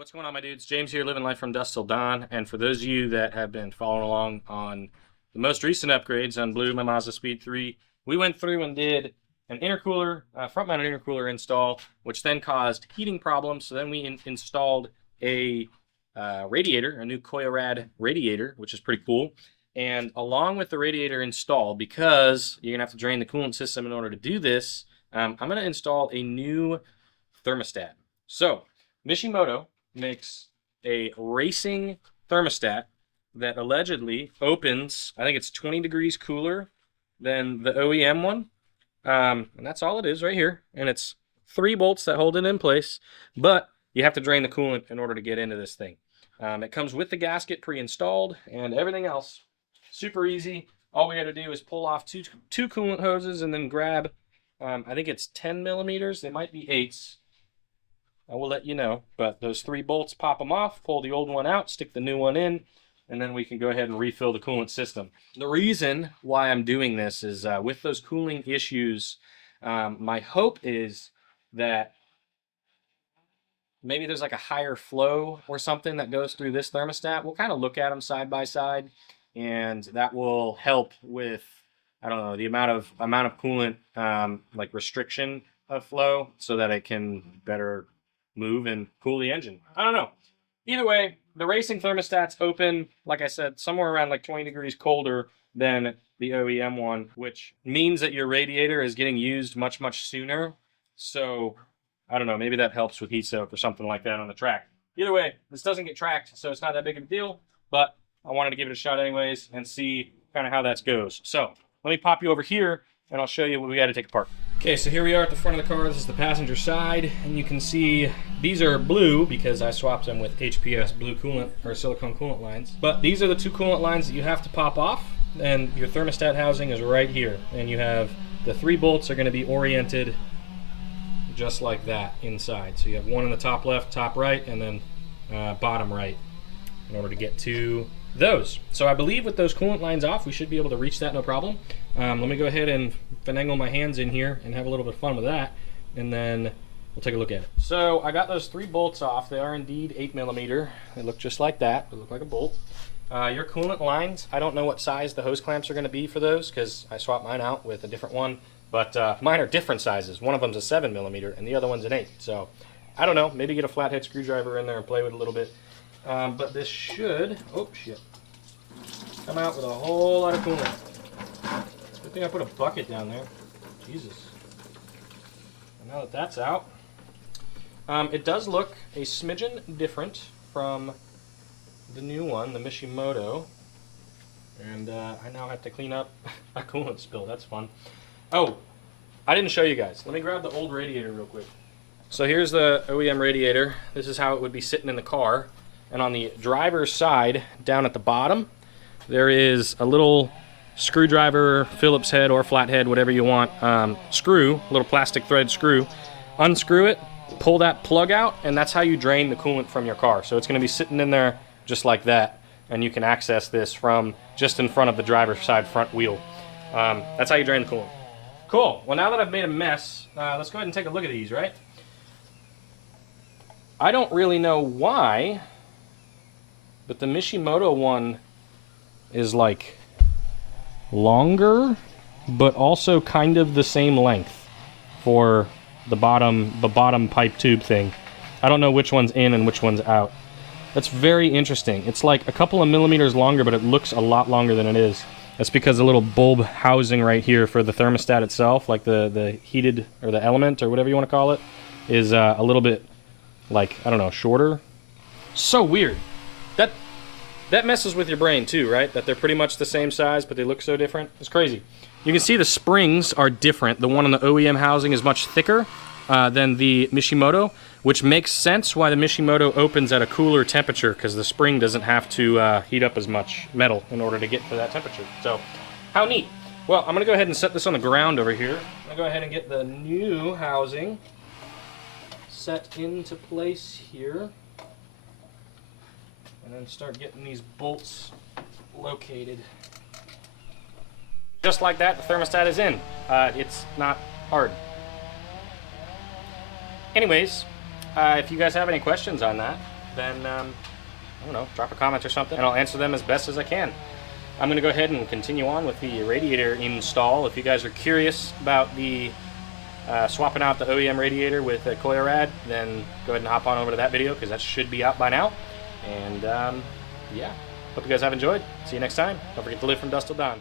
What's going on, my dudes? James here, living life from dusk till dawn. And for those of you that have been following along on the most recent upgrades on Blue, my Mazdaspeed 3, we went through and did an intercooler, front-mounted intercooler install, which then caused heating problems. So then we installed a radiator, a new Koyorad radiator, which is pretty cool. And along with the radiator install, because you're gonna have to drain the coolant system in order to do this, I'm gonna install a new thermostat. So Mishimoto makes a racing thermostat that allegedly opens, I think it's 20 degrees cooler than the OEM one. And that's all it is right here. And it's 3 bolts that hold it in place, but you have to drain the coolant in order to get into this thing. It comes with the gasket pre-installed and everything else. Super easy. All we had to do is pull off two coolant hoses and then grab, I think it's 10 millimeters. They might be 8s. I will let you know, but those 3 bolts, pop them off, pull the old one out, stick the new one in, and then we can go ahead and refill the coolant system. The reason why I'm doing this is with those cooling issues, my hope is that maybe there's like a higher flow or something that goes through this thermostat. We'll kind of look at them side by side, and that will help with, I don't know, the amount of coolant, like restriction of flow, so that it can better move and cool the engine. I don't know. Either way, the racing thermostat's open, like I said, somewhere around like 20 degrees colder than the OEM one, which means that your radiator is getting used much, much sooner. So, I don't know, maybe that helps with heat soak or something like that on the track. Either way, this doesn't get tracked, so it's not that big of a deal, but I wanted to give it a shot anyways and see kind of how that goes. So, let me pop you over here and I'll show you what we got to take apart. Okay, so here we are at the front of the car. This is the passenger side, and you can see these are blue because I swapped them with HPS blue coolant or silicone coolant lines. But these are the 2 coolant lines that you have to pop off, and your thermostat housing is right here. And you have the 3 bolts are going to be oriented just like that inside. So you have one in the top left, top right, and then bottom right in order to get to those. So I believe with those coolant lines off, we should be able to reach that no problem. Let me go ahead and finagle my hands in here and have a little bit of fun with that, and then we'll take a look at it. So I got those 3 bolts off. They are indeed 8 millimeter. They look just like that. They look like a bolt. Your coolant lines, I don't know what size the hose clamps are going to be for those because I swapped mine out with a different one, but mine are different sizes. One of them's a 7 millimeter and the other one's an 8. So I don't know, maybe get a flathead screwdriver in there and play with it a little bit. But this should, oh shit, come out with a whole lot of coolant. Good thing I put a bucket down there. Jesus. And now that that's out, it does look a smidgen different from the new one, the Mishimoto. And I now have to clean up a coolant spill. That's fun. Oh, I didn't show you guys. Let me grab the old radiator real quick. So here's the OEM radiator. This is how it would be sitting in the car. And on the driver's side, down at the bottom, there is a little screwdriver, Phillips head or flathead, whatever you want, screw, a little plastic thread screw. Unscrew it, pull that plug out, and that's how you drain the coolant from your car. So it's going to be sitting in there just like that, and you can access this from just in front of the driver's side front wheel. That's how you drain the coolant. Cool. Well, now that I've made a mess, let's go ahead and take a look at these, right? I don't really know why, but the Mishimoto one is like longer, but also kind of the same length for the bottom pipe tube thing. I don't know which one's in and which one's out. That's very interesting. It's like a couple of millimeters longer, but it looks a lot longer than it is. That's because the little bulb housing right here for the thermostat itself, like the heated or the element or whatever you want to call it, is a little bit like, I don't know, shorter. So weird. That messes with your brain too, right? That they're pretty much the same size, but they look so different. It's crazy. You can see the springs are different. The one on the OEM housing is much thicker than the Mishimoto, which makes sense why the Mishimoto opens at a cooler temperature, because the spring doesn't have to heat up as much metal in order to get to that temperature. So, how neat. Well, I'm going to go ahead and set this on the ground over here. I'm going to go ahead and get the new housing set into place here. And then start getting these bolts located. Just like that, the thermostat is in. It's not hard. Anyways, if you guys have any questions on that, then I don't know, drop a comment or something, and I'll answer them as best as I can. I'm going to go ahead and continue on with the radiator install. If you guys are curious about the swapping out the OEM radiator with a Koyorad, then go ahead and hop on over to that video because that should be out by now. And yeah, hope you guys have enjoyed. See you next time. Don't forget to live from dusk till dawn.